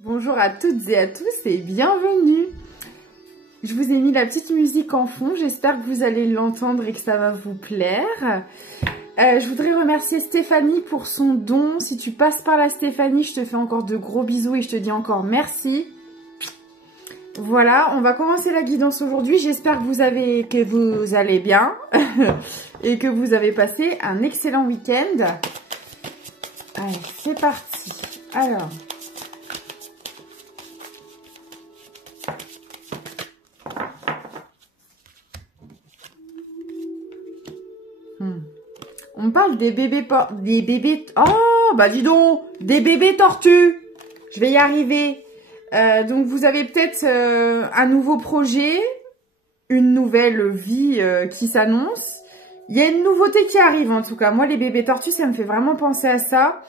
Bonjour à toutes et à tous et bienvenue. Je vous ai mis la petite musique en fond, j'espère que vous allez l'entendre et que ça va vous plaire. Je voudrais remercier Stéphanie pour son don. Si tu passes par là Stéphanie, je te fais encore de gros bisous et je te dis encore merci. Voilà, on va commencer la guidance aujourd'hui. J'espère que vous allez bien et que vous avez passé un excellent week-end. Allez, c'est parti. Alors... On parle des bébés... Oh, bah dis donc, des bébés tortues. Je vais y arriver. Donc, vous avez peut-être un nouveau projet, une nouvelle vie qui s'annonce. Il y a une nouveauté qui arrive, en tout cas. Moi, les bébés tortues, ça me fait vraiment penser à ça.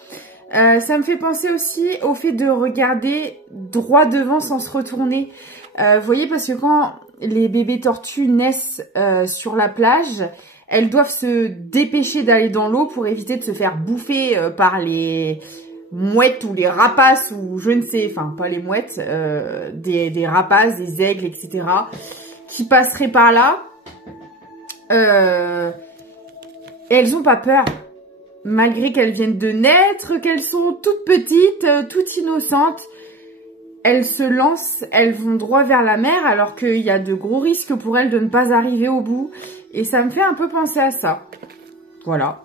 Ça me fait penser aussi au fait de regarder droit devant sans se retourner. Vous voyez, parce que quand les bébés tortues naissent sur la plage... Elles doivent se dépêcher d'aller dans l'eau pour éviter de se faire bouffer par les mouettes ou les rapaces ou je ne sais, enfin pas les mouettes, des rapaces, des aigles, etc. qui passeraient par là. Et elles n'ont pas peur. Malgré qu'elles viennent de naître, qu'elles sont toutes petites, toutes innocentes. Elles se lancent, elles vont droit vers la mer alors qu'il y a de gros risques pour elles de ne pas arriver au bout. Et ça me fait un peu penser à ça. Voilà.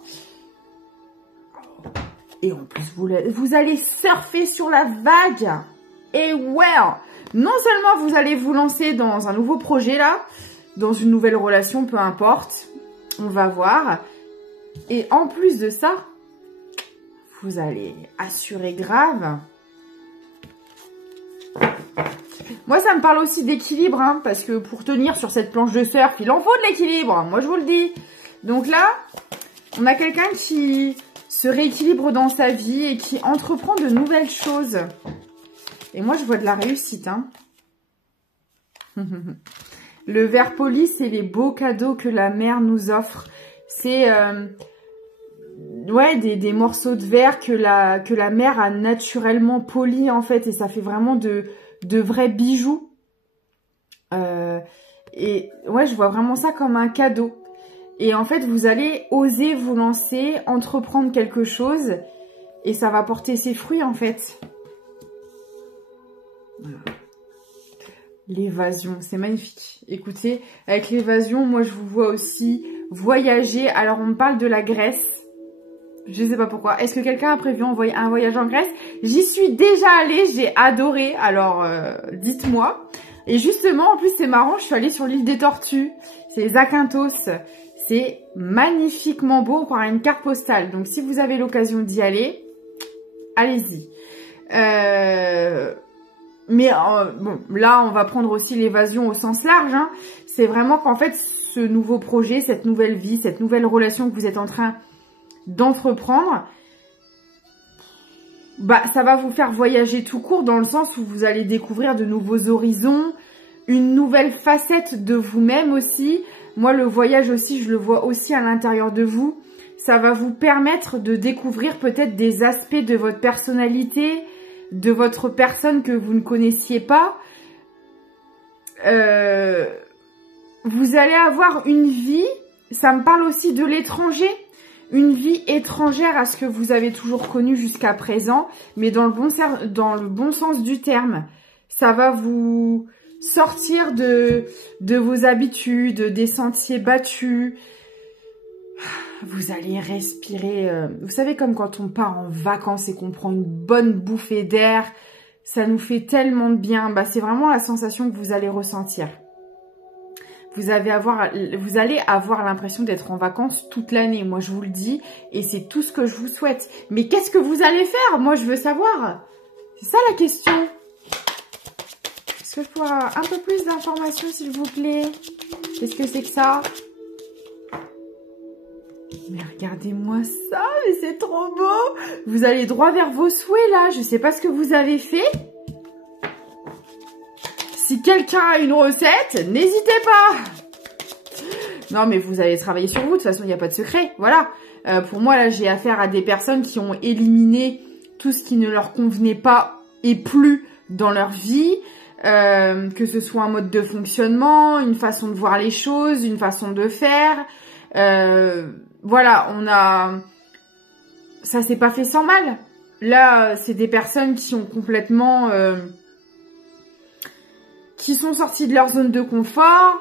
Et en plus, vous allez surfer sur la vague. Et ouais, non seulement vous allez vous lancer dans un nouveau projet là, dans une nouvelle relation, peu importe. On va voir. Et en plus de ça, vous allez assurer grave... Moi, ça me parle aussi d'équilibre, hein, parce que pour tenir sur cette planche de surf, il en faut de l'équilibre, moi je vous le dis. Donc là, on a quelqu'un qui se rééquilibre dans sa vie et qui entreprend de nouvelles choses. Et moi, je vois de la réussite. Hein. Le verre poli, c'est les beaux cadeaux que la mer nous offre. C'est ouais, des morceaux de verre que la mer a naturellement polis, en fait, et ça fait vraiment de vrais bijoux. Et ouais, je vois vraiment ça comme un cadeau. Et en fait, vous allez oser vous lancer, entreprendre quelque chose et ça va porter ses fruits en fait. Voilà. L'évasion, c'est magnifique. Écoutez, avec l'évasion, moi je vous vois aussi voyager. Alors on me parle de la Grèce. Je sais pas pourquoi. Est-ce que quelqu'un a prévu un voyage en Grèce? J'y suis déjà allée, j'ai adoré. Alors, dites-moi. Et justement, en plus, c'est marrant, je suis allée sur l'île des Tortues. C'est Zakynthos. C'est magnifiquement beau, on croirait une carte postale. Donc, si vous avez l'occasion d'y aller, allez-y. Mais bon, là, on va prendre aussi l'évasion au sens large. Hein. C'est vraiment qu'en fait, ce nouveau projet, cette nouvelle vie, cette nouvelle relation que vous êtes en train d'entreprendre, bah ça va vous faire voyager tout court dans le sens où vous allez découvrir de nouveaux horizons, une nouvelle facette de vous-même aussi. Moi le voyage aussi, je le vois aussi à l'intérieur de vous. Ça va vous permettre de découvrir peut-être des aspects de votre personnalité, de votre personne que vous ne connaissiez pas. Vous allez avoir une vie, ça me parle aussi de l'étranger. Une vie étrangère à ce que vous avez toujours connu jusqu'à présent, mais dans le bon sens du terme. Ça va vous sortir de vos habitudes, des sentiers battus. Vous allez respirer. Vous savez, comme quand on part en vacances et qu'on prend une bonne bouffée d'air, ça nous fait tellement de bien. Bah, c'est vraiment la sensation que vous allez ressentir. Vous allez avoir l'impression d'être en vacances toute l'année, moi je vous le dis, et c'est tout ce que je vous souhaite. Mais qu'est-ce que vous allez faire? Moi je veux savoir. C'est ça la question. Est-ce que je peux avoir un peu plus d'informations s'il vous plaît? Qu'est-ce que c'est que ça? Mais regardez-moi ça, mais c'est trop beau. Vous allez droit vers vos souhaits là, je sais pas ce que vous avez fait. Si quelqu'un a une recette, n'hésitez pas. Non, mais vous allez travailler sur vous. De toute façon, il n'y a pas de secret. Voilà. Pour moi, là, j'ai affaire à des personnes qui ont éliminé tout ce qui ne leur convenait pas ait plu dans leur vie, que ce soit un mode de fonctionnement, une façon de voir les choses, une façon de faire. Voilà, ça s'est pas fait sans mal. Là, c'est des personnes qui ont complètement... qui sont sorties de leur zone de confort,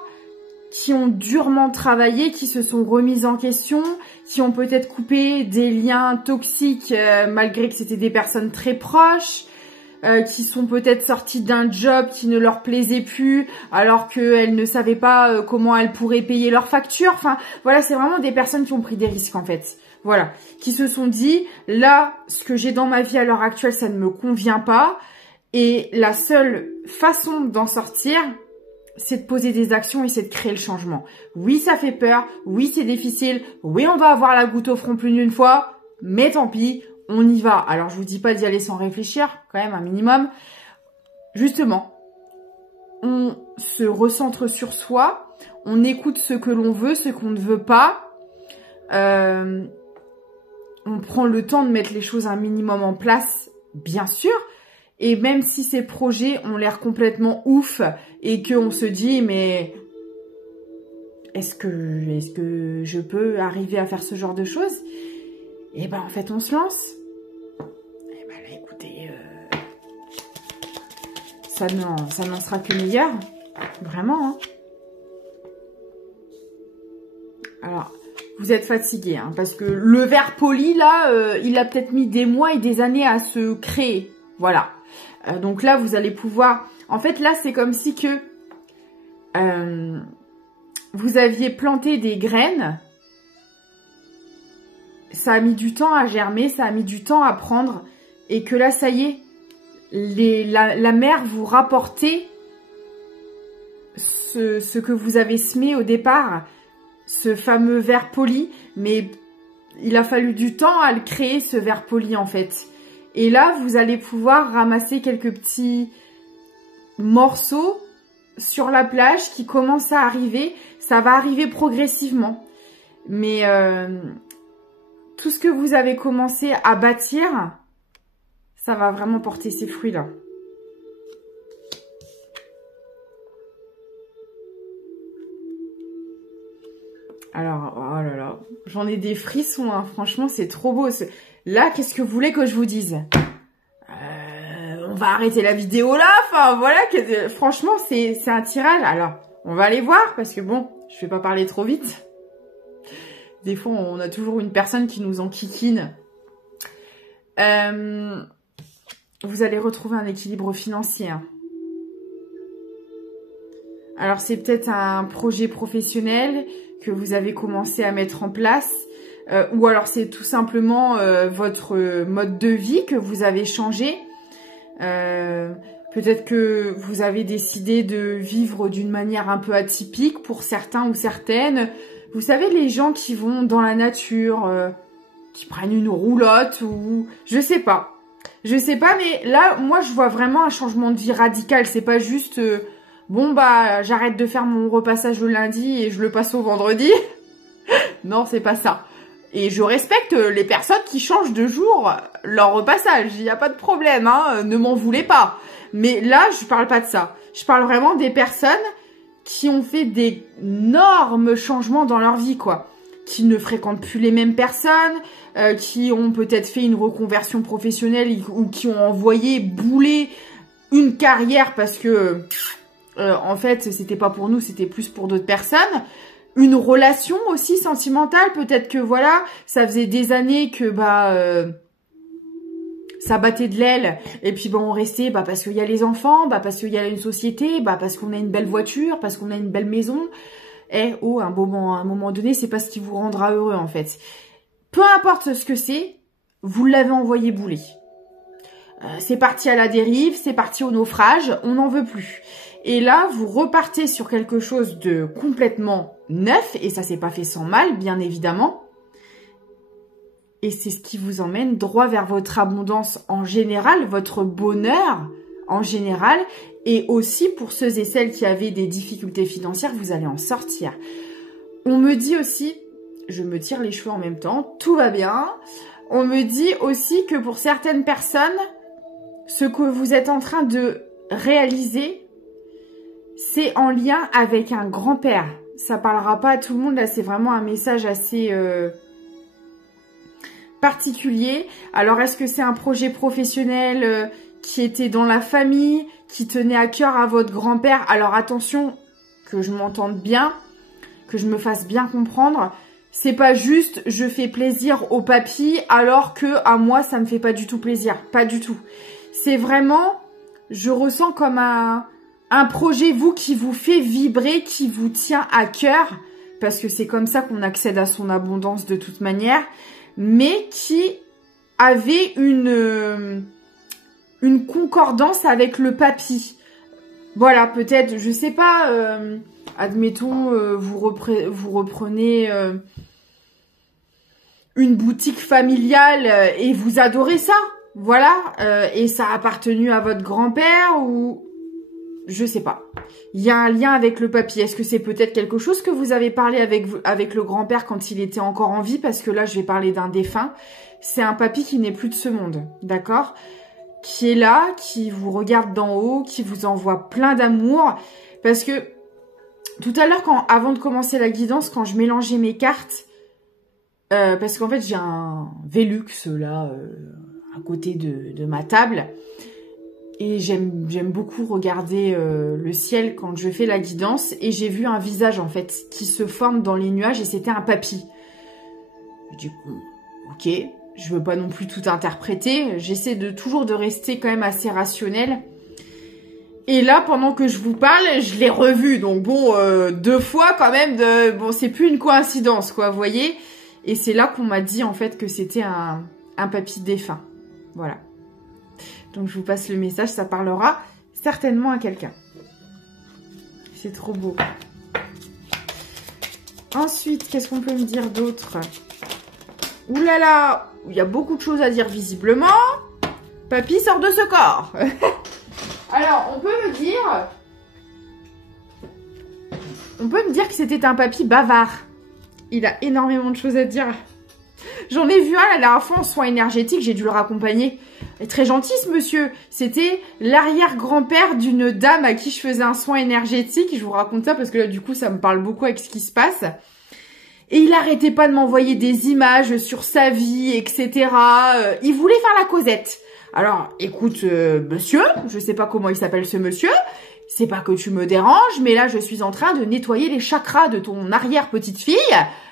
qui ont durement travaillé, qui se sont remises en question, qui ont peut-être coupé des liens toxiques malgré que c'était des personnes très proches, qui sont peut-être sorties d'un job qui ne leur plaisait plus alors qu'elles ne savaient pas comment elles pourraient payer leurs factures. Enfin, voilà, c'est vraiment des personnes qui ont pris des risques en fait. Voilà, qui se sont dit, là, ce que j'ai dans ma vie à l'heure actuelle, ça ne me convient pas. Et la seule façon d'en sortir, c'est de poser des actions et c'est de créer le changement. Oui, ça fait peur. Oui, c'est difficile. Oui, on va avoir la goutte au front plus d'une fois. Mais tant pis, on y va. Alors, je vous dis pas d'y aller sans réfléchir, quand même, un minimum. Justement, on se recentre sur soi. On écoute ce que l'on veut, ce qu'on ne veut pas. On prend le temps de mettre les choses un minimum en place, bien sûr. Et même si ces projets ont l'air complètement ouf et qu'on se dit, mais est-ce que je peux arriver à faire ce genre de choses? Et ben en fait, on se lance. Et ben là, écoutez, ça n'en sera que meilleur. Vraiment, hein. Alors, vous êtes fatigué, hein, parce que le verre poli, là, il a peut-être mis des mois et des années à se créer. Voilà. Donc là, vous allez pouvoir... En fait, là, c'est comme si que vous aviez planté des graines. Ça a mis du temps à germer, ça a mis du temps à prendre. Et que là, ça y est, la mer vous rapportait ce que vous avez semé au départ, ce fameux verre poli. Mais il a fallu du temps à le créer, ce verre poli, en fait. Et là, vous allez pouvoir ramasser quelques petits morceaux sur la plage qui commencent à arriver. Ça va arriver progressivement. Mais tout ce que vous avez commencé à bâtir, ça va vraiment porter ses fruits là. Alors, oh là là, j'en ai des frissons, hein. Franchement, c'est trop beau. Là, qu'est-ce que vous voulez que je vous dise? On va arrêter la vidéo là. Enfin, voilà. Franchement, c'est un tirage. Alors, on va aller voir parce que bon, je vais pas parler trop vite. Des fois, on a toujours une personne qui nous enquiquine. Vous allez retrouver un équilibre financier. Hein. Alors, c'est peut-être un projet professionnel que vous avez commencé à mettre en place. Ou alors c'est tout simplement votre mode de vie que vous avez changé. Peut-être que vous avez décidé de vivre d'une manière un peu atypique pour certains ou certaines. Vous savez, les gens qui vont dans la nature, qui prennent une roulotte ou... Je sais pas. Je sais pas, mais là, moi, je vois vraiment un changement de vie radical. C'est pas juste... bon, bah, j'arrête de faire mon repassage le lundi et je le passe au vendredi. Non, c'est pas ça. Et je respecte les personnes qui changent de jour leur repassage. Il n'y a pas de problème, hein. Ne m'en voulez pas. Mais là, je parle pas de ça. Je parle vraiment des personnes qui ont fait des énormes changements dans leur vie, quoi. Qui ne fréquentent plus les mêmes personnes, qui ont peut-être fait une reconversion professionnelle ou qui ont envoyé bouler une carrière parce que, en fait, c'était pas pour nous, c'était plus pour d'autres personnes. Une relation aussi sentimentale, peut-être que voilà, ça faisait des années que ça battait de l'aile et puis on restait parce qu'il y a les enfants, parce qu'il y a une société, parce qu'on a une belle voiture, parce qu'on a une belle maison. À un moment donné, c'est pas ce qui vous rendra heureux en fait. Peu importe ce que c'est, vous l'avez envoyé bouler. C'est parti à la dérive, c'est parti au naufrage, on n'en veut plus. Et là, vous repartez sur quelque chose de complètement neuf, et ça s'est pas fait sans mal, bien évidemment. Et c'est ce qui vous emmène droit vers votre abondance en général, votre bonheur en général, et aussi pour ceux et celles qui avaient des difficultés financières, vous allez en sortir. On me dit aussi, je me tire les cheveux en même temps, tout va bien. On me dit aussi que pour certaines personnes, ce que vous êtes en train de réaliser, c'est en lien avec un grand-père. Ça parlera pas à tout le monde, là c'est vraiment un message assez particulier. Alors est-ce que c'est un projet professionnel qui était dans la famille, qui tenait à cœur à votre grand-père? Alors attention, que je m'entende bien, que je me fasse bien comprendre. C'est pas juste je fais plaisir au papy alors que à moi ça me fait pas du tout plaisir. Pas du tout. C'est vraiment, je ressens comme un projet, vous, qui vous fait vibrer, qui vous tient à cœur, parce que c'est comme ça qu'on accède à son abondance de toute manière, mais qui avait une concordance avec le papy. Voilà, peut-être, je sais pas, admettons, vous reprenez une boutique familiale et vous adorez ça, voilà, et ça a appartenu à votre grand-père ou... Je sais pas. Il y a un lien avec le papy. Est-ce que c'est peut-être quelque chose que vous avez parlé avec le grand-père quand il était encore en vie? Parce que là, je vais parler d'un défunt. C'est un papy qui n'est plus de ce monde, d'accord? Qui est là, qui vous regarde d'en haut, qui vous envoie plein d'amour. Parce que tout à l'heure, avant de commencer la guidance, quand je mélangeais mes cartes, parce qu'en fait, j'ai un Velux là, à côté de ma table. Et j'aime beaucoup regarder le ciel quand je fais la guidance. Et j'ai vu un visage, en fait, qui se forme dans les nuages. Et c'était un papy. Je dis, ok, je veux pas non plus tout interpréter. J'essaie toujours de rester quand même assez rationnelle. Et là, pendant que je vous parle, je l'ai revu. Donc bon, 2 fois quand même. Bon, c'est plus une coïncidence, quoi, vous voyez. Et c'est là qu'on m'a dit, en fait, que c'était un papy défunt. Voilà. Donc, je vous passe le message, ça parlera certainement à quelqu'un. C'est trop beau. Ensuite, qu'est-ce qu'on peut me dire d'autre? Ouh là là, il y a beaucoup de choses à dire visiblement. Papy sort de ce corps. Alors, on peut me dire que c'était un papy bavard. Il a énormément de choses à dire. J'en ai vu un la dernière fois en soins énergétiques, j'ai dû le raccompagner. Très gentil ce monsieur. C'était l'arrière-grand-père d'une dame à qui je faisais un soin énergétique. Je vous raconte ça parce que là du coup ça me parle beaucoup avec ce qui se passe. Et il arrêtait pas de m'envoyer des images sur sa vie, etc. Il voulait faire la causette. Alors écoute monsieur, je sais pas comment il s'appelle ce monsieur. C'est pas que tu me déranges, mais là je suis en train de nettoyer les chakras de ton arrière-petite-fille.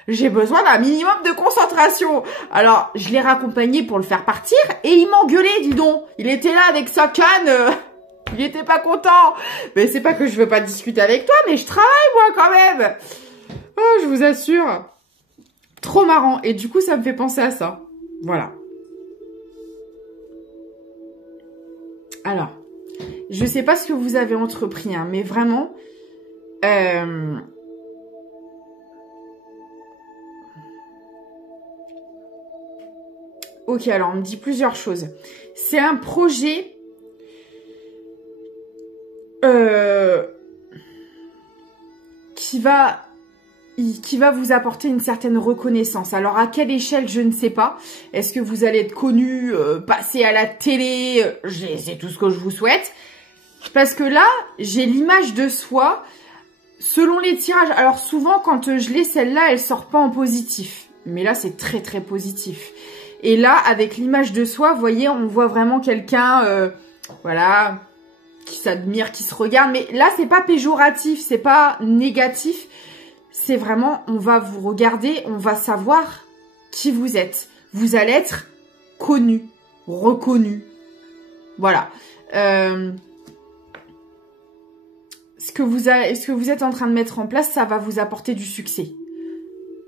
J'ai besoin d'un minimum de concentration. Alors, je l'ai raccompagné pour le faire partir et il m'engueulait, dis donc. Il était là avec sa canne. Il était pas content. Mais c'est pas que je veux pas discuter avec toi, mais je travaille moi quand même. Oh, je vous assure. Trop marrant. Et du coup, ça me fait penser à ça. Voilà. Alors, je sais pas ce que vous avez entrepris, hein, mais vraiment... Ok, alors on me dit plusieurs choses. C'est un projet qui va vous apporter une certaine reconnaissance. Alors à quelle échelle, je ne sais pas. Est-ce que vous allez être connu, passer à la télé? C'est tout ce que je vous souhaite. Parce que là, j'ai l'image de soi selon les tirages. Alors souvent, quand je l'ai, celle-là, elle sort pas en positif. Mais là, c'est très très positif. Et là, avec l'image de soi, vous voyez, on voit vraiment quelqu'un, voilà, qui s'admire, qui se regarde. Mais là, c'est pas péjoratif, c'est pas négatif. C'est vraiment, on va vous regarder, on va savoir qui vous êtes. Vous allez être connu, reconnu. Voilà. Ce que vous êtes en train de mettre en place, ça va vous apporter du succès.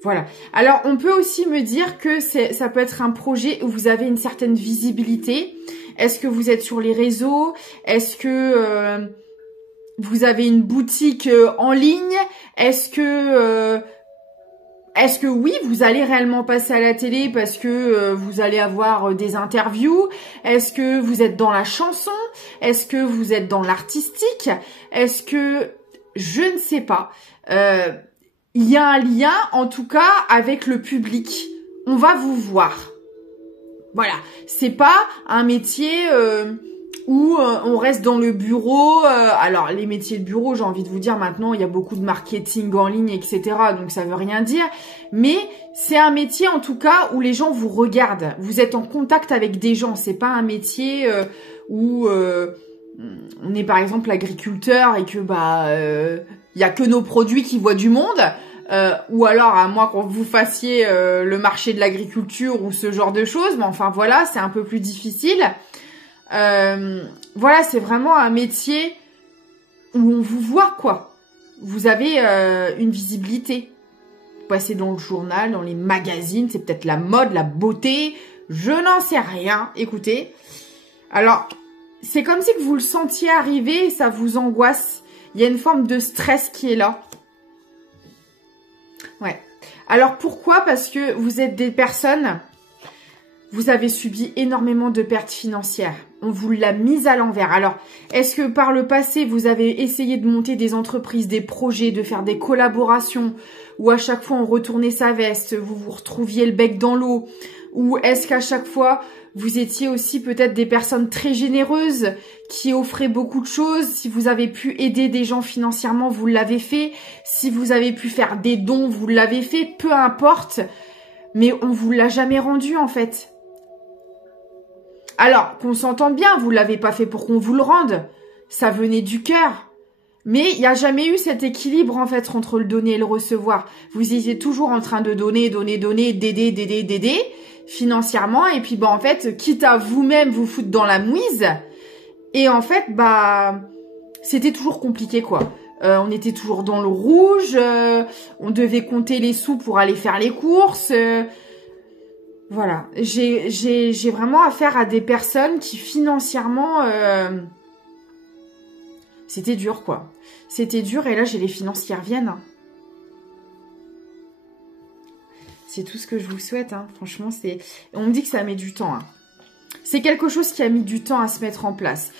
Voilà. Alors, on peut aussi me dire que ça peut être un projet où vous avez une certaine visibilité. Est-ce que vous êtes sur les réseaux? Est-ce que vous avez une boutique en ligne? Est-ce que oui, vous allez réellement passer à la télé parce que vous allez avoir des interviews? Est-ce que vous êtes dans la chanson? Est-ce que vous êtes dans l'artistique? Est-ce que... Je ne sais pas. Il y a un lien, en tout cas, avec le public. On va vous voir. Voilà. C'est pas un métier Ou on reste dans le bureau. Alors, les métiers de bureau, j'ai envie de vous dire, maintenant, il y a beaucoup de marketing en ligne, etc. Donc, ça veut rien dire. Mais c'est un métier, en tout cas, où les gens vous regardent. Vous êtes en contact avec des gens. C'est pas un métier où on est, par exemple, agriculteur et que, y a que nos produits qui voient du monde. Ou alors, à moins qu'on vous fassiez le marché de l'agriculture ou ce genre de choses. Mais enfin, voilà, c'est un peu plus difficile. Voilà, c'est vraiment un métier où on vous voit, quoi. Vous avez une visibilité. Vous passez dans le journal, dans les magazines, c'est peut-être la mode, la beauté, je n'en sais rien. Écoutez, alors, c'est comme si que vous le sentiez arriver et ça vous angoisse. Il y a une forme de stress qui est là. Ouais. Alors, pourquoi? Parce que vous êtes des personnes... Vous avez subi énormément de pertes financières. On vous l'a mise à l'envers. Alors, est-ce que par le passé, vous avez essayé de monter des entreprises, des projets, de faire des collaborations, où à chaque fois on retournait sa veste, vous vous retrouviez le bec dans l'eau, ou est-ce qu'à chaque fois, vous étiez aussi peut-être des personnes très généreuses, qui offraient beaucoup de choses. Si vous avez pu aider des gens financièrement, vous l'avez fait. Si vous avez pu faire des dons, vous l'avez fait. Peu importe. Mais on vous l'a jamais rendu, en fait. Alors, qu'on s'entende bien, vous l'avez pas fait pour qu'on vous le rende. Ça venait du cœur. Mais il n'y a jamais eu cet équilibre, en fait, entre le donner et le recevoir. Vous étiez toujours en train de donner, d'aider, financièrement. Et puis, en fait, quitte à vous-même vous foutre dans la mouise. Et en fait, c'était toujours compliqué, quoi. On était toujours dans le rouge. On devait compter les sous pour aller faire les courses. Voilà, j'ai vraiment affaire à des personnes qui financièrement, c'était dur, quoi. C'était dur et là j'ai les finances qui reviennent. C'est tout ce que je vous souhaite, hein. Franchement, on me dit que ça met du temps, hein. C'est quelque chose qui a mis du temps à se mettre en place.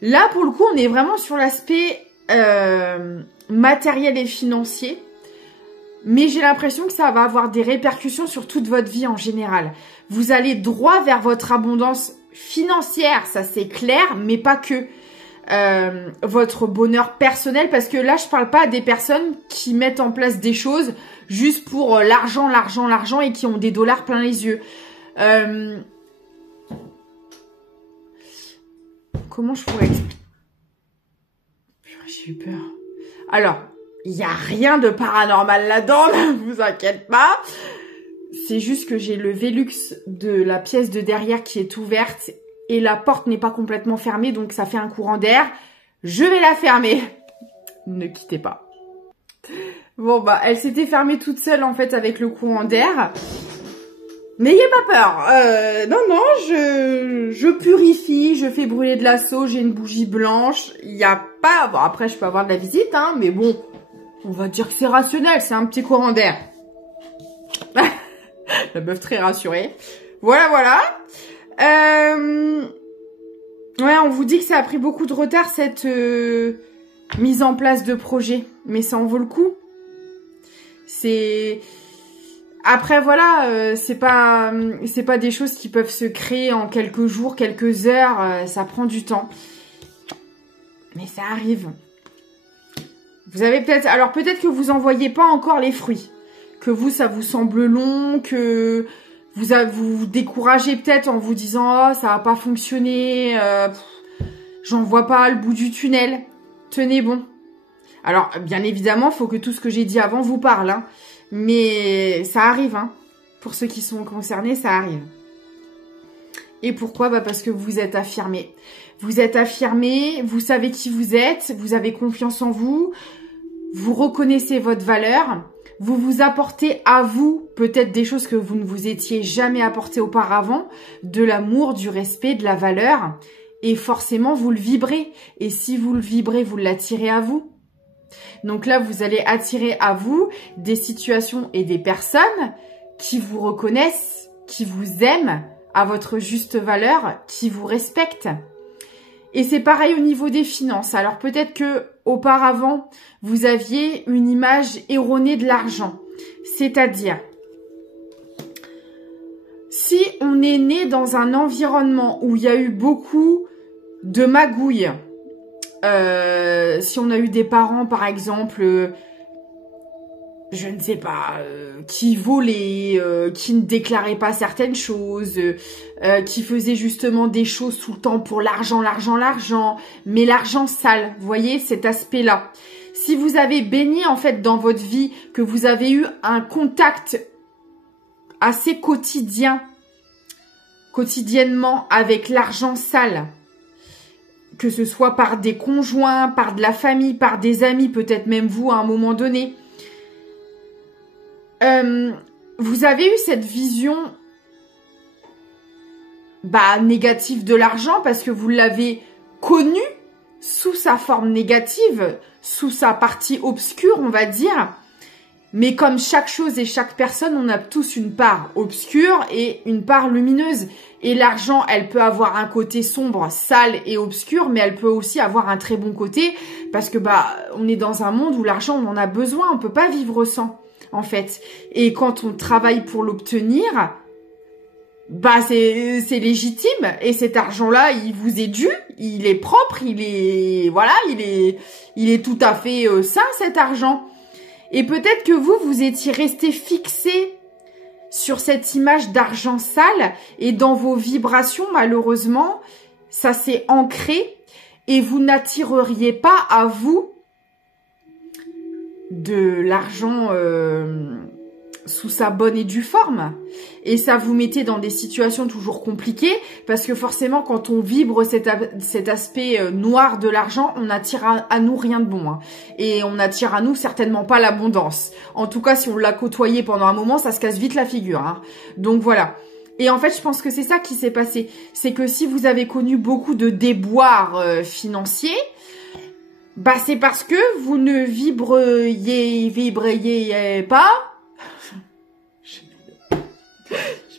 Là, pour le coup, on est vraiment sur l'aspect matériel et financier. Mais j'ai l'impression que ça va avoir des répercussions sur toute votre vie en général. Vous allez droit vers votre abondance financière, ça c'est clair, mais pas que. Votre bonheur personnel, parce que là, je parle pas des personnes qui mettent en place des choses juste pour l'argent et qui ont des dollars plein les yeux. Comment je pourrais expliquer? J'ai eu peur. Alors... Il n'y a rien de paranormal là-dedans, ne vous inquiétez pas. C'est juste que j'ai le Velux de la pièce de derrière qui est ouverte et la porte n'est pas complètement fermée, donc ça fait un courant d'air. Je vais la fermer. Ne quittez pas. Bon, elle s'était fermée toute seule, en fait, avec le courant d'air. N'ayez pas peur. Non, je purifie, je fais brûler de la sauge, j'ai une bougie blanche. Il n'y a pas... Bon, après, je peux avoir de la visite, hein, mais bon... On va dire que c'est rationnel, c'est un petit courant d'air. La meuf très rassurée. Voilà. Ouais, on vous dit que ça a pris beaucoup de retard, cette mise en place de projet. Mais ça en vaut le coup. Après, voilà, c'est pas des choses qui peuvent se créer en quelques jours, quelques heures. Ça prend du temps. Mais ça arrive. Vous avez peut-être... Alors, peut-être que vous en voyez pas encore les fruits. Que vous, ça vous semble long, que vous découragez peut-être en vous disant « Oh, ça va pas fonctionner, j'en vois pas le bout du tunnel. » Tenez bon. Alors, bien évidemment, il faut que tout ce que j'ai dit avant vous parle, hein. Mais ça arrive, hein. Pour ceux qui sont concernés, ça arrive. Et pourquoi? Parce que vous êtes affirmé. Vous êtes affirmé, vous savez qui vous êtes, vous avez confiance en vous, vous reconnaissez votre valeur, vous vous apportez à vous peut-être des choses que vous ne vous étiez jamais apportées auparavant, de l'amour, du respect, de la valeur, et forcément vous le vibrez. Et si vous le vibrez, vous l'attirez à vous. Donc là, vous allez attirer à vous des situations et des personnes qui vous reconnaissent, qui vous aiment à votre juste valeur, qui vous respectent. Et c'est pareil au niveau des finances. Alors peut-être que auparavant, vous aviez une image erronée de l'argent. C'est-à-dire, si on est né dans un environnement où il y a eu beaucoup de magouille. Si on a eu des parents, par exemple, je ne sais pas, qui volaient, qui ne déclaraient pas certaines choses, qui faisaient justement des choses tout le temps pour l'argent, mais l'argent sale, vous voyez, cet aspect-là. Si vous avez baigné en fait dans votre vie, que vous avez eu un contact assez quotidiennement avec l'argent sale, que ce soit par des conjoints, par de la famille, par des amis, peut-être même vous à un moment donné, vous avez eu cette vision négative de l'argent parce que vous l'avez connu sous sa forme négative, sous sa partie obscure, on va dire. Mais comme chaque chose et chaque personne, on a tous une part obscure et une part lumineuse. Et l'argent, elle peut avoir un côté sombre, sale et obscur, mais elle peut aussi avoir un très bon côté parce que on est dans un monde où l'argent, on en a besoin, on peut pas vivre sans, en fait. Et quand on travaille pour l'obtenir, c'est légitime. Et cet argent-là, il vous est dû, il est propre, il est tout à fait sain, cet argent. Et peut-être que vous étiez resté fixé sur cette image d'argent sale et dans vos vibrations, malheureusement, ça s'est ancré et vous n'attireriez pas à vous de l'argent sous sa bonne et due forme. Et ça vous mettait dans des situations toujours compliquées parce que forcément, quand on vibre cet aspect noir de l'argent, on attire à nous rien de bon. Hein. Et on attire à nous certainement pas l'abondance. En tout cas, si on l'a côtoyé pendant un moment, ça se casse vite la figure. Hein. Donc voilà. Et en fait, je pense que c'est ça qui s'est passé. C'est que si vous avez connu beaucoup de déboires financiers, c'est parce que vous ne vibriez pas. Je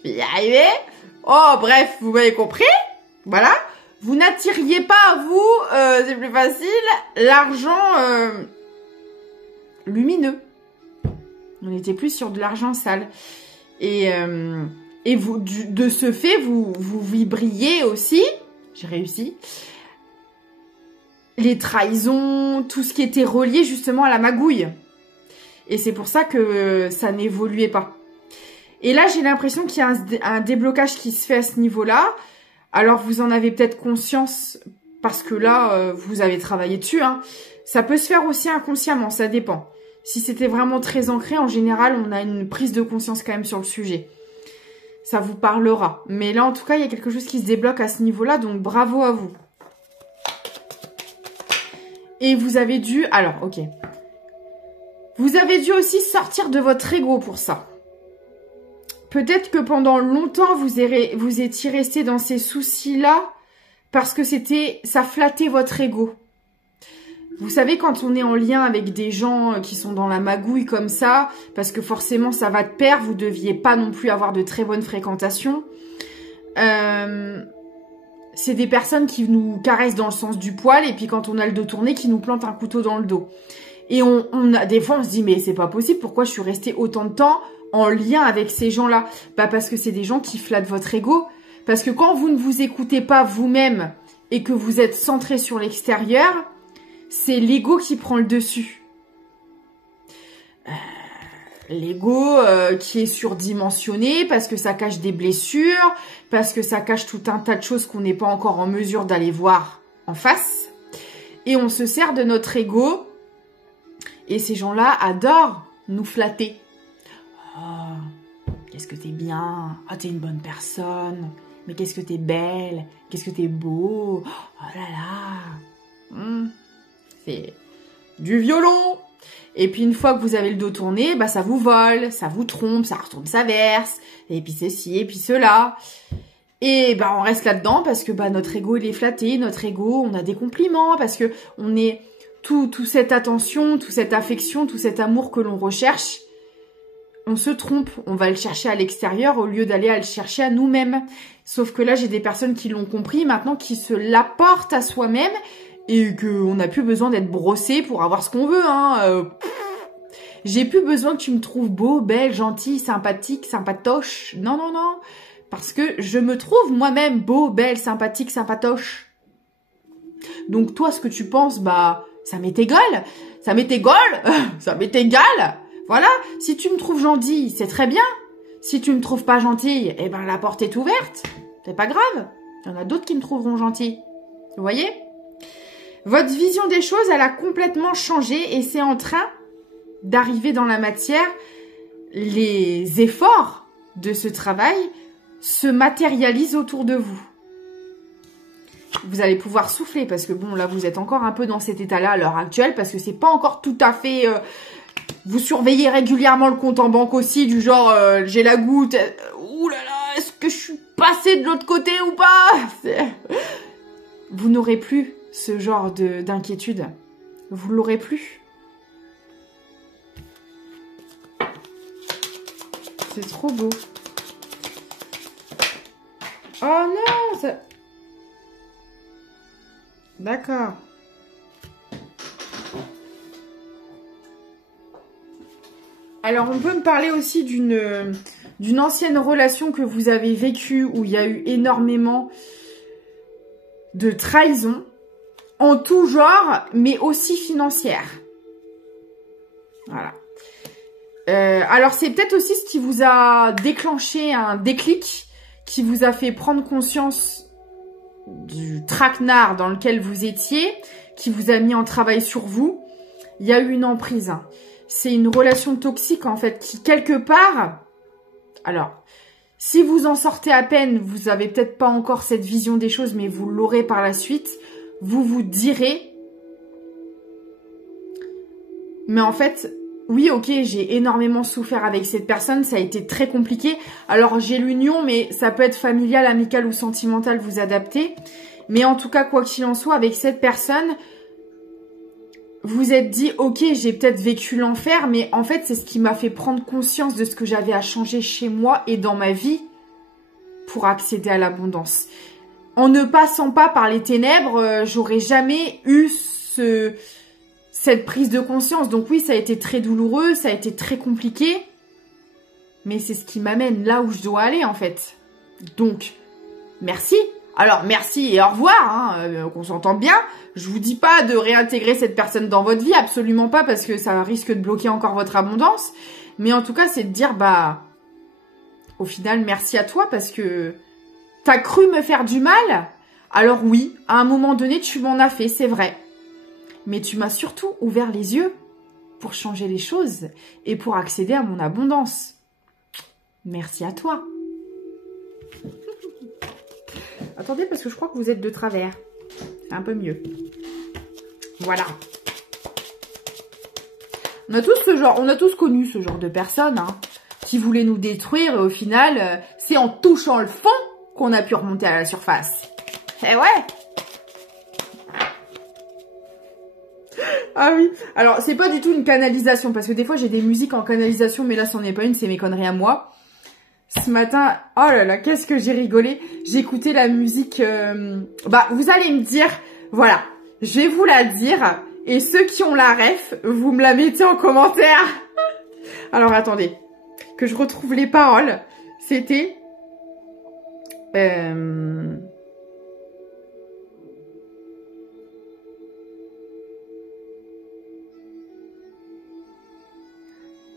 vais y arriver. Oh, bref, vous m'avez compris. Voilà. Vous n'attiriez pas à vous, c'est plus facile, l'argent lumineux. On était plus sur de l'argent sale. Et vous, de ce fait, vous vibriez aussi. J'ai réussi. Les trahisons, tout ce qui était relié justement à la magouille. Et c'est pour ça que ça n'évoluait pas. Et là, j'ai l'impression qu'il y a un déblocage qui se fait à ce niveau-là. Alors, vous en avez peut-être conscience parce que là, vous avez travaillé dessus. Hein. Ça peut se faire aussi inconsciemment, ça dépend. Si c'était vraiment très ancré, en général, on a une prise de conscience quand même sur le sujet. Ça vous parlera. Mais là, en tout cas, il y a quelque chose qui se débloque à ce niveau-là, donc bravo à vous. Et vous avez dû... Alors, ok. Vous avez dû aussi sortir de votre ego pour ça. Peut-être que pendant longtemps, vous étiez resté dans ces soucis-là parce que ça flattait votre ego. Vous savez, quand on est en lien avec des gens qui sont dans la magouille comme ça, parce que forcément, ça va de pair, vous deviez pas non plus avoir de très bonnes fréquentations. C'est des personnes qui nous caressent dans le sens du poil et puis quand on a le dos tourné, qui nous plantent un couteau dans le dos. Et des fois, on se dit, mais c'est pas possible, pourquoi je suis restée autant de temps en lien avec ces gens-là? Parce que c'est des gens qui flattent votre ego. Parce que quand vous ne vous écoutez pas vous-même et que vous êtes centré sur l'extérieur, c'est l'ego qui prend le dessus. L'ego qui est surdimensionné parce que ça cache des blessures, parce que ça cache tout un tas de choses qu'on n'est pas encore en mesure d'aller voir en face. Et on se sert de notre ego. Et ces gens-là adorent nous flatter. Oh, qu'est-ce que t'es bien. Oh, t'es une bonne personne. Mais qu'est-ce que t'es belle. Qu'est-ce que t'es beau. Oh là là. C'est du violon. Et puis une fois que vous avez le dos tourné, ça vous vole, ça vous trompe, ça retourne sa verse. Et puis ceci, et puis cela. Et on reste là-dedans parce que notre ego, il est flatté. Notre ego, on a des compliments parce que on est... Toute cette attention, toute cette affection, tout cet amour que l'on recherche, on se trompe. On va le chercher à l'extérieur au lieu d'aller à le chercher à nous-mêmes. Sauf que là, j'ai des personnes qui l'ont compris maintenant, qui se l'apportent à soi-même et qu'on n'a plus besoin d'être brossé pour avoir ce qu'on veut. Hein. J'ai plus besoin que tu me trouves beau, belle, gentil, sympathique, sympatoche. Non, non, non. Parce que je me trouve moi-même beau, belle, sympathique, sympatoche. Donc toi, ce que tu penses, bah, ça m'est égal. Ça m'est égal. Ça m'est égal. Voilà. Si tu me trouves gentille, c'est très bien. Si tu me trouves pas gentille, eh ben, la porte est ouverte. C'est pas grave. Il y en a d'autres qui me trouveront gentille. Vous voyez? Votre vision des choses, elle a complètement changé et c'est en train d'arriver dans la matière. Les efforts de ce travail se matérialisent autour de vous. Vous allez pouvoir souffler parce que bon, là, vous êtes encore un peu dans cet état-là à l'heure actuelle parce que c'est pas encore tout à fait... vous surveillez régulièrement le compte en banque aussi, du genre, j'ai la goutte, ouh là là, est-ce que je suis passée de l'autre côté ou pas? Vous n'aurez plus ce genre d'inquiétude. Vous l'aurez plus. C'est trop beau. Oh non, ça... D'accord. Alors, on peut me parler aussi d'une ancienne relation que vous avez vécue où il y a eu énormément de trahison en tout genre, mais aussi financière. Voilà. Alors, c'est peut-être aussi ce qui vous a déclenché un déclic, qui vous a fait prendre conscience du traquenard dans lequel vous étiez, qui vous a mis en travail sur vous. Il y a eu une emprise. C'est une relation toxique, en fait, qui, quelque part... Alors, si vous en sortez à peine, vous avez peut-être pas encore cette vision des choses, mais vous l'aurez par la suite. Vous vous direz... Mais en fait... Oui, ok, j'ai énormément souffert avec cette personne, ça a été très compliqué. Alors, j'ai l'union, mais ça peut être familial, amical ou sentimental, vous adaptez. Mais en tout cas, quoi qu'il en soit, avec cette personne, vous êtes dit, ok, j'ai peut-être vécu l'enfer, mais en fait, c'est ce qui m'a fait prendre conscience de ce que j'avais à changer chez moi et dans ma vie pour accéder à l'abondance. En ne passant pas par les ténèbres, j'aurais jamais eu cette prise de conscience. Donc oui, ça a été très douloureux, ça a été très compliqué. Mais c'est ce qui m'amène là où je dois aller, en fait. Donc, merci. Alors, merci et au revoir, hein, qu'on s'entend bien. Je vous dis pas de réintégrer cette personne dans votre vie, absolument pas, parce que ça risque de bloquer encore votre abondance. Mais en tout cas, c'est de dire, bah, au final, merci à toi, parce que t'as cru me faire du mal. Alors oui, à un moment donné, tu m'en as fait, c'est vrai. Mais tu m'as surtout ouvert les yeux pour changer les choses et pour accéder à mon abondance. Merci à toi. Attendez, parce que je crois que vous êtes de travers. C'est un peu mieux. Voilà. On a tous connu ce genre de personnes, hein, qui voulaient nous détruire et au final, c'est en touchant le fond qu'on a pu remonter à la surface. Eh ouais! Ah oui, alors c'est pas du tout une canalisation, parce que des fois j'ai des musiques en canalisation, mais là c'en est pas une, c'est mes conneries à moi. Ce matin, oh là là, qu'est-ce que j'ai rigolé. J'écoutais la musique, bah vous allez me dire, voilà, je vais vous la dire, et ceux qui ont la ref, vous me la mettez en commentaire. Alors attendez, que je retrouve les paroles, c'était...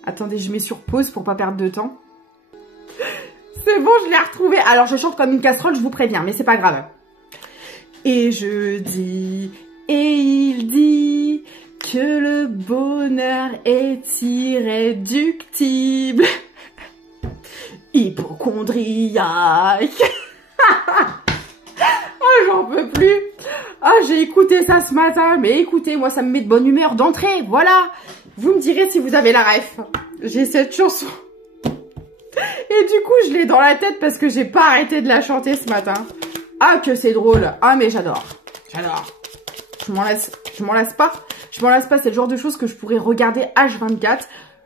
Attendez, je mets sur pause pour pas perdre de temps. C'est bon, je l'ai retrouvé. Alors, je chante comme une casserole, je vous préviens, mais c'est pas grave. Et je dis, et il dit que le bonheur est irréductible. Hypochondriaque. Oh, j'en peux plus. Ah, j'ai écouté ça ce matin. Mais écoutez, moi, ça me met de bonne humeur d'entrée. Voilà. Vous me direz si vous avez la ref. J'ai cette chanson. Et du coup, je l'ai dans la tête parce que j'ai pas arrêté de la chanter ce matin. Ah, que c'est drôle. Ah, mais j'adore. J'adore. Je m'en lasse pas. Je m'en lasse pas. C'est le genre de choses que je pourrais regarder H24.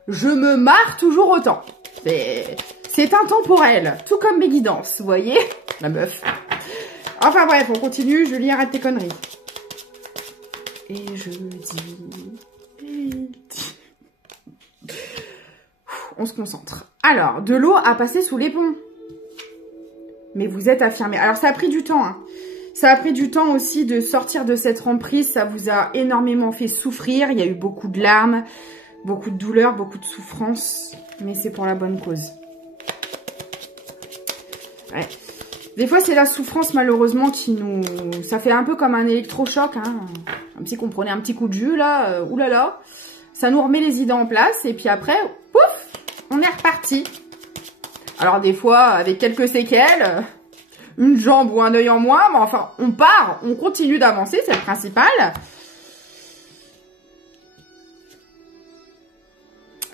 Je me marre toujours autant. C'est intemporel. Tout comme mes guidances, vous voyez? La meuf. Enfin bref, on continue. Julie, arrête tes conneries. Et je dis... On se concentre. Alors, de l'eau a passé sous les ponts. Mais vous êtes affirmé. Alors, ça a pris du temps. Hein. Ça a pris du temps aussi de sortir de cette emprise. Ça vous a énormément fait souffrir. Il y a eu beaucoup de larmes, beaucoup de douleurs, beaucoup de souffrances. Mais c'est pour la bonne cause. Ouais. Des fois, c'est la souffrance, malheureusement, qui nous... Ça fait un peu comme un électrochoc, hein. Comme si on prenait un petit coup de jus, là. Oulala. Ça nous remet les idées en place. Et puis après, pouf, on est reparti. Alors, des fois, avec quelques séquelles, une jambe ou un œil en moins. Mais enfin, on part, on continue d'avancer, c'est le principal.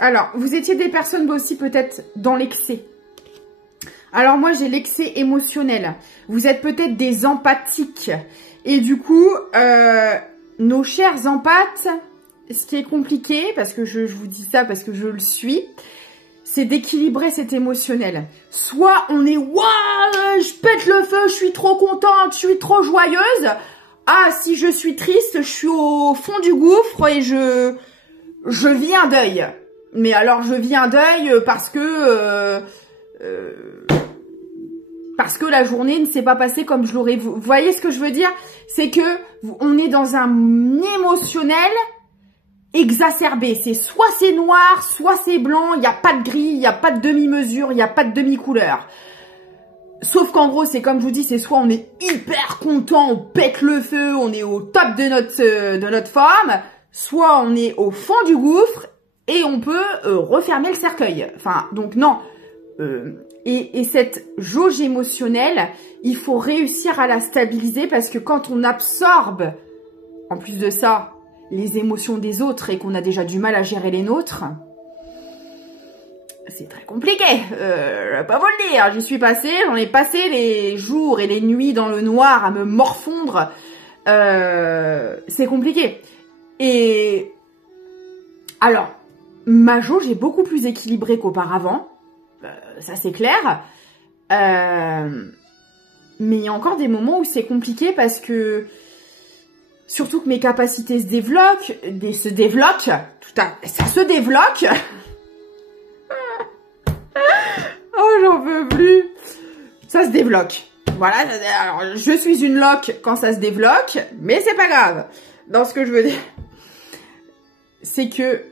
Alors, vous étiez des personnes aussi peut-être dans l'excès. Alors moi, j'ai l'excès émotionnel. Vous êtes peut-être des empathiques. Et du coup, nos chers empathes, ce qui est compliqué, parce que je vous dis ça parce que je le suis, c'est d'équilibrer cet émotionnel. Soit on est « Waouh, je pète le feu, je suis trop contente, je suis trop joyeuse. Ah, si je suis triste, je suis au fond du gouffre et je vis un deuil. » Mais alors, je vis un deuil parce que la journée ne s'est pas passée comme je l'aurais... Vous voyez ce que je veux dire? C'est que on est dans un émotionnel exacerbé. C'est soit c'est noir, soit c'est blanc. Il n'y a pas de gris, il n'y a pas de demi-mesure, il n'y a pas de demi-couleur. Sauf qu'en gros, c'est comme je vous dis, c'est soit on est hyper content, on pète le feu, on est au top de notre forme, soit on est au fond du gouffre et on peut refermer le cercueil. Enfin, donc non. Et cette jauge émotionnelle, il faut réussir à la stabiliser parce que quand on absorbe, en plus de ça, les émotions des autres et qu'on a déjà du mal à gérer les nôtres, c'est très compliqué. Je vais pas vous le dire, j'y suis passée, j'en ai passé les jours et les nuits dans le noir à me morfondre. C'est compliqué. Et alors, ma jauge est beaucoup plus équilibrée qu'auparavant. Ça c'est clair, mais il y a encore des moments où c'est compliqué parce que, surtout que mes capacités se débloquent, ça se débloque. Oh, j'en peux plus. Ça se débloque. Voilà, alors je suis une loque quand ça se débloque, mais c'est pas grave. Dans ce que je veux dire, c'est que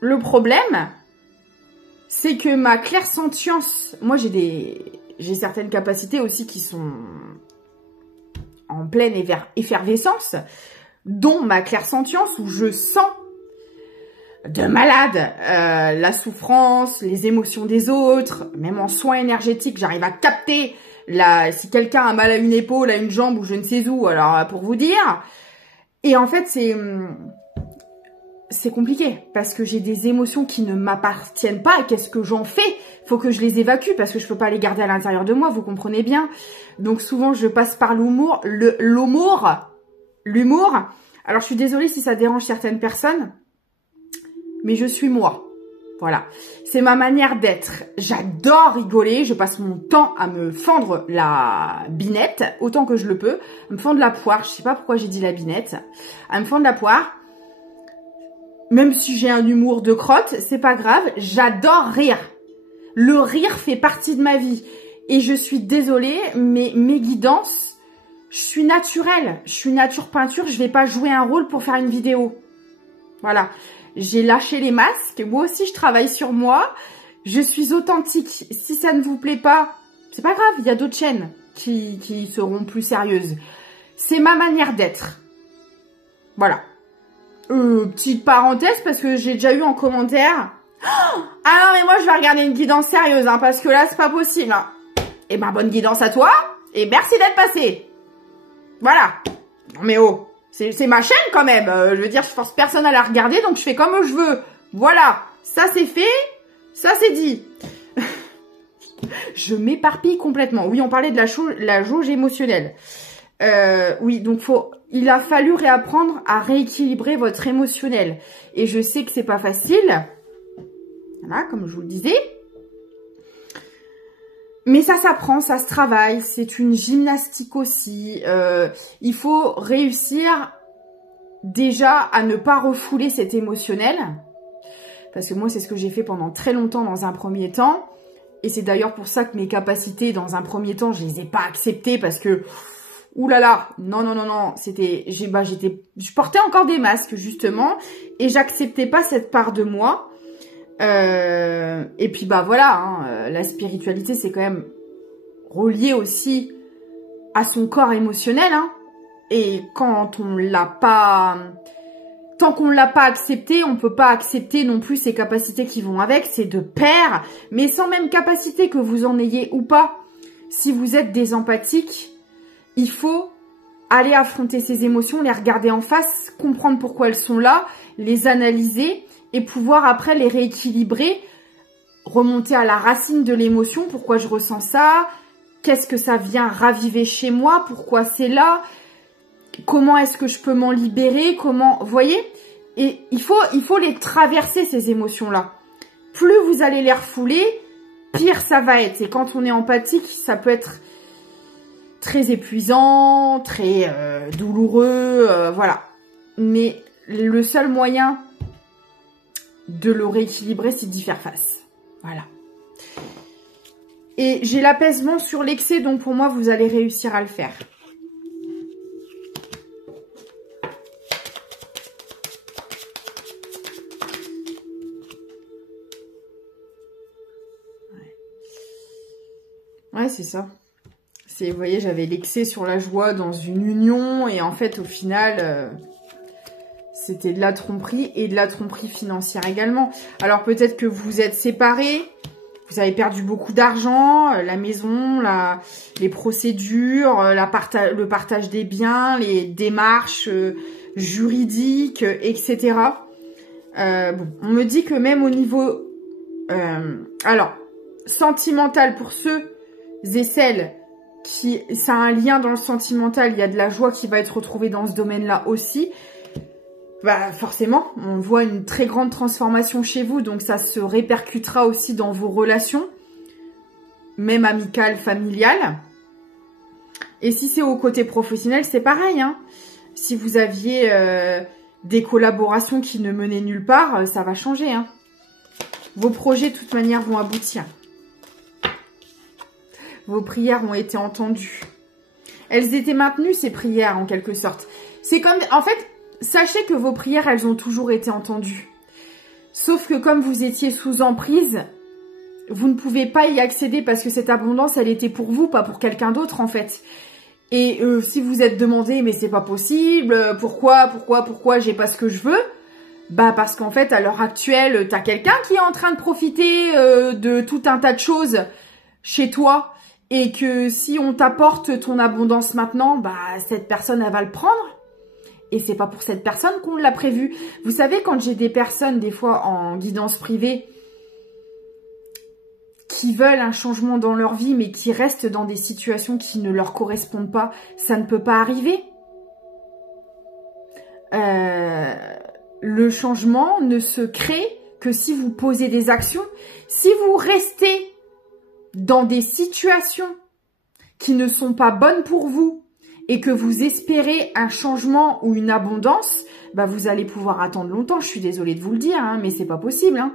le problème, c'est que ma clairsentience, moi j'ai certaines capacités aussi qui sont en pleine effervescence, dont ma clairsentience où je sens de malade la souffrance, les émotions des autres, même en soins énergétiques, j'arrive à capter si quelqu'un a mal à une épaule, à une jambe ou je ne sais où, alors pour vous dire. Et en fait, c'est compliqué parce que j'ai des émotions qui ne m'appartiennent pas et qu'est-ce que j'en fais? Faut que je les évacue parce que je peux pas les garder à l'intérieur de moi, vous comprenez bien. Donc souvent je passe par l'humour. Alors je suis désolée si ça dérange certaines personnes, mais je suis moi. Voilà, c'est ma manière d'être. J'adore rigoler, je passe mon temps à me fendre la binette autant que je le peux, à me fendre la poire, je sais pas pourquoi j'ai dit la binette, à me fendre la poire. Même si j'ai un humour de crotte, c'est pas grave, j'adore rire. Le rire fait partie de ma vie. Et je suis désolée, mais mes guidances, je suis naturelle. Je suis nature peinture, je vais pas jouer un rôle pour faire une vidéo. Voilà. J'ai lâché les masques, moi aussi je travaille sur moi. Je suis authentique. Si ça ne vous plaît pas, c'est pas grave, il y a d'autres chaînes qui seront plus sérieuses. C'est ma manière d'être. Voilà. Petite parenthèse parce que j'ai déjà eu en commentaire. Ah non mais moi je vais regarder une guidance sérieuse hein, parce que là c'est pas possible. Hein. Et ben bonne guidance à toi et merci d'être passé. Voilà. Non mais oh, c'est ma chaîne quand même. Je veux dire je force personne à la regarder donc je fais comme je veux. Voilà, ça c'est fait, ça c'est dit. Je m'éparpille complètement. Oui on parlait de la jauge émotionnelle. Oui donc il a fallu réapprendre à rééquilibrer votre émotionnel. Et je sais que c'est pas facile. Voilà, comme je vous le disais. Mais ça s'apprend, ça se travaille. C'est une gymnastique aussi. Il faut réussir déjà à ne pas refouler cet émotionnel. Parce que moi, c'est ce que j'ai fait pendant très longtemps dans un premier temps. Et c'est d'ailleurs pour ça que mes capacités, dans un premier temps, je les ai pas acceptées parce que... Ouh là là, non, non, non, non, je portais encore des masques, justement, et j'acceptais pas cette part de moi. Et puis, bah voilà, hein, la spiritualité, c'est quand même relié aussi à son corps émotionnel, hein. Et quand on l'a pas... Tant qu'on l'a pas accepté, on peut pas accepter non plus ses capacités qui vont avec, c'est de pair, mais sans même capacité que vous en ayez ou pas. Si vous êtes des empathiques, il faut aller affronter ces émotions, les regarder en face, comprendre pourquoi elles sont là, les analyser et pouvoir après les rééquilibrer, remonter à la racine de l'émotion, pourquoi je ressens ça, qu'est-ce que ça vient raviver chez moi, pourquoi c'est là, comment est-ce que je peux m'en libérer, comment, vous voyez? Et il faut les traverser, ces émotions-là. Plus vous allez les refouler, pire ça va être. Et quand on est empathique, ça peut être très épuisant, très douloureux, voilà. Mais le seul moyen de le rééquilibrer, c'est d'y faire face. Voilà. Et j'ai l'apaisement sur l'excès, donc pour moi, vous allez réussir à le faire. Ouais, c'est ça. Vous voyez, j'avais l'excès sur la joie dans une union et en fait, au final, c'était de la tromperie et de la tromperie financière également. Alors peut-être que vous êtes séparés, vous avez perdu beaucoup d'argent, la maison, les procédures, le partage des biens, les démarches juridiques, etc. Bon, on me dit que même au niveau, alors, sentimental pour ceux et celles qui, ça a un lien dans le sentimental, il y a de la joie qui va être retrouvée dans ce domaine-là aussi. Bah forcément, on voit une très grande transformation chez vous, donc ça se répercutera aussi dans vos relations, même amicales, familiales. Et si c'est au côté professionnel, c'est pareil, hein. Si vous aviez des collaborations qui ne menaient nulle part, ça va changer, hein. Vos projets, de toute manière, vont aboutir. Vos prières ont été entendues. Elles étaient maintenues, ces prières, en quelque sorte. C'est comme... En fait, sachez que vos prières, elles ont toujours été entendues. Sauf que comme vous étiez sous emprise, vous ne pouvez pas y accéder parce que cette abondance, elle était pour vous, pas pour quelqu'un d'autre, en fait. Et si vous êtes demandé, mais c'est pas possible, pourquoi, j'ai pas ce que je veux, bah parce qu'en fait, à l'heure actuelle, t'as quelqu'un qui est en train de profiter de tout un tas de choses chez toi, et que si on t'apporte ton abondance maintenant, bah cette personne, elle va le prendre. Et c'est pas pour cette personne qu'on l'a prévu. Vous savez, quand j'ai des personnes, des fois en guidance privée, qui veulent un changement dans leur vie, mais qui restent dans des situations qui ne leur correspondent pas, ça ne peut pas arriver. Le changement ne se crée que si vous posez des actions. Si vous restez dans des situations qui ne sont pas bonnes pour vous et que vous espérez un changement ou une abondance, bah vous allez pouvoir attendre longtemps. Je suis désolée de vous le dire, hein, mais c'est pas possible. Hein.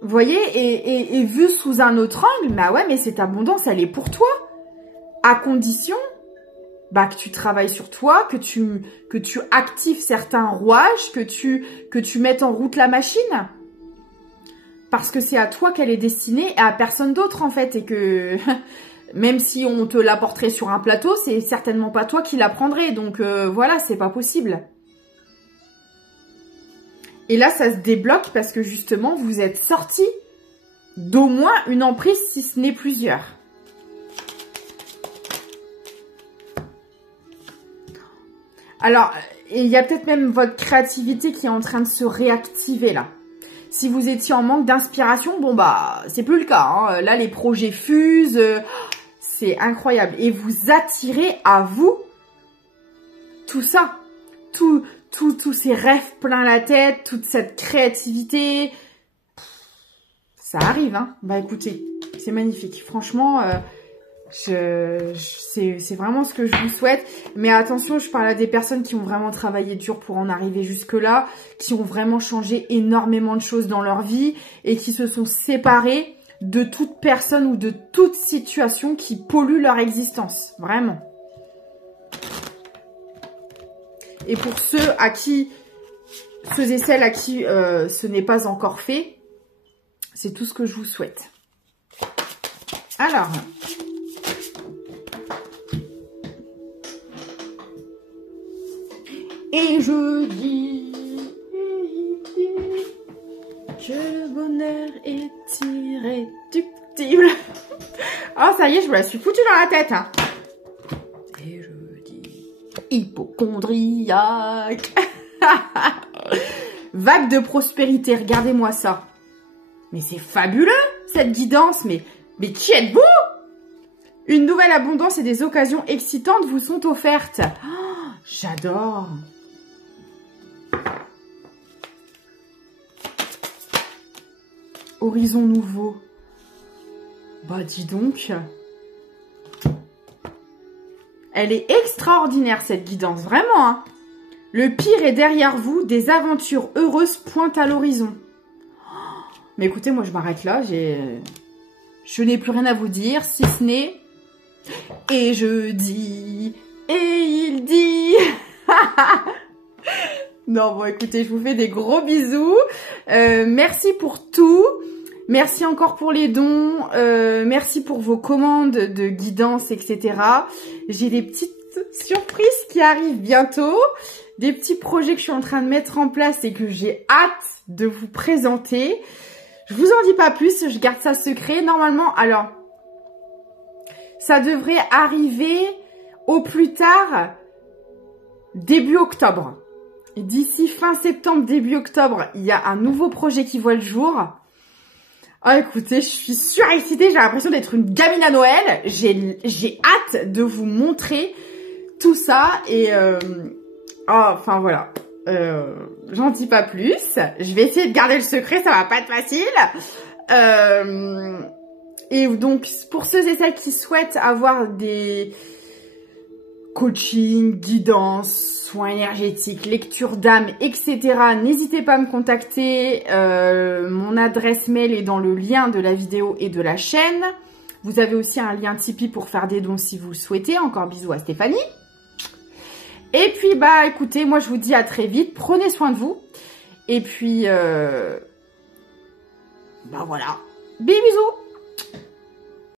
Vous voyez, et vu sous un autre angle, bah ouais, mais cette abondance, elle est pour toi. À condition bah, que tu travailles sur toi, que tu actives certains rouages, que tu mettes en route la machine. Parce que c'est à toi qu'elle est destinée et à personne d'autre, en fait. Et que même si on te l'apporterait sur un plateau, c'est certainement pas toi qui la prendrais. Donc voilà, c'est pas possible. Et là, ça se débloque parce que justement, vous êtes sortis d'au moins une emprise, si ce n'est plusieurs. Alors, il y a peut-être même votre créativité qui est en train de se réactiver là. Si vous étiez en manque d'inspiration, bon bah, c'est plus le cas. Hein. Là, les projets fusent, c'est incroyable. Et vous attirez à vous tout ça, tous ces rêves plein la tête, toute cette créativité. Ça arrive, hein. Bah écoutez, c'est magnifique. Franchement, c'est vraiment ce que je vous souhaite. Mais attention, je parle à des personnes qui ont vraiment travaillé dur pour en arriver jusque-là, qui ont vraiment changé énormément de choses dans leur vie et qui se sont séparées de toute personne ou de toute situation qui pollue leur existence. Vraiment. Et pour ceux et celles à qui ce n'est pas encore fait, c'est tout ce que je vous souhaite. Alors, et je dis que le bonheur est irréductible. Oh, ça y est, je me la suis foutue dans la tête. Hein. Et je dis hypocondriaque. Vague de prospérité, regardez-moi ça. Mais c'est fabuleux, cette guidance. Mais qui êtes-vous? Une nouvelle abondance et des occasions excitantes vous sont offertes. Oh, j'adore. Horizon nouveau. Bah, dis donc. Elle est extraordinaire, cette guidance. Vraiment, hein. Le pire est derrière vous. Des aventures heureuses pointent à l'horizon. Mais écoutez, moi, je m'arrête là. Je n'ai plus rien à vous dire, si ce n'est... Et je dis... Et il dit... Non, bon, écoutez, je vous fais des gros bisous. Merci pour tout. Merci encore pour les dons. Merci pour vos commandes de guidance, etc. J'ai des petites surprises qui arrivent bientôt. Des petits projets que je suis en train de mettre en place et que j'ai hâte de vous présenter. Je vous en dis pas plus, je garde ça secret. Normalement, alors, ça devrait arriver au plus tard début octobre. D'ici fin septembre, début octobre, il y a un nouveau projet qui voit le jour. Oh, écoutez, je suis surexcitée, j'ai l'impression d'être une gamine à Noël. J'ai hâte de vous montrer tout ça et... enfin, voilà. J'en dis pas plus. Je vais essayer de garder le secret, ça va pas être facile. Et donc, pour ceux et celles qui souhaitent avoir des coaching, guidance, soins énergétiques, lecture d'âme, etc. N'hésitez pas à me contacter. Mon adresse mail est dans le lien de la vidéo et de la chaîne. Vous avez aussi un lien Tipeee pour faire des dons si vous le souhaitez. Encore bisous à Stéphanie. Et puis, bah, écoutez, moi, je vous dis à très vite. Prenez soin de vous. Et puis, bah voilà. Bisous.